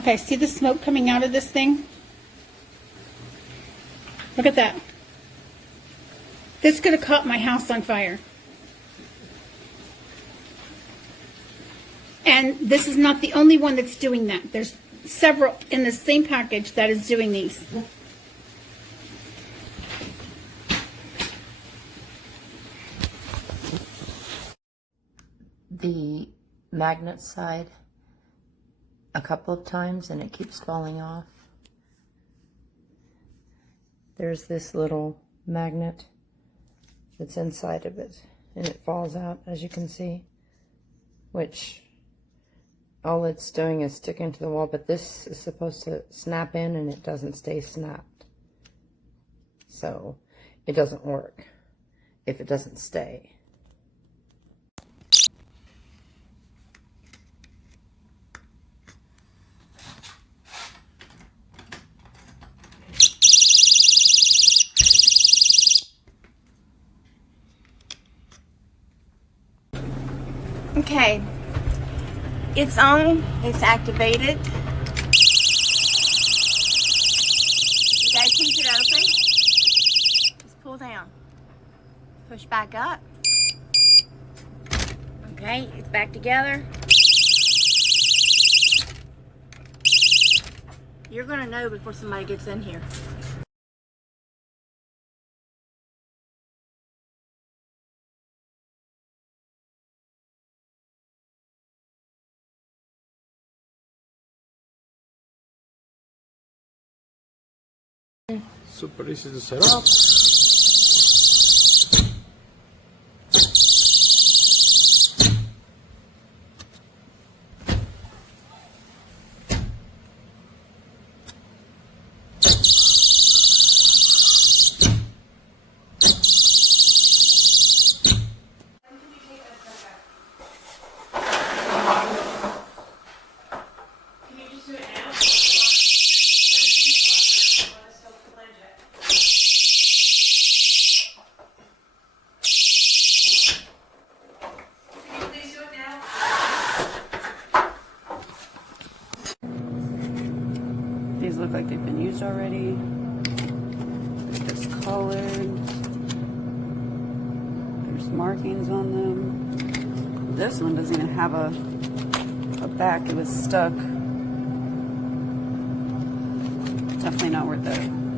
Okay, see the smoke coming out of this thing? Look at that. This could have caught my house on fire. And this is not the only one that's doing that. There's several in the same package that is doing these. The magnet side a couple of times and it keeps falling off. There's this little magnet that's inside of it and it falls out, as you can see, which all it's doing is sticking to the wall, but this is supposed to snap in and it doesn't stay snapped. So it doesn't work if it doesn't stay. Okay, it's on, it's activated. You gotta keep it open. Just pull down. Push back up. Okay, it's back together. You're gonna know before somebody gets in here. Super easy to set up. These look like they've been used already. They're discolored. There's markings on them. This one doesn't even have a back. It was stuck. Definitely not worth it.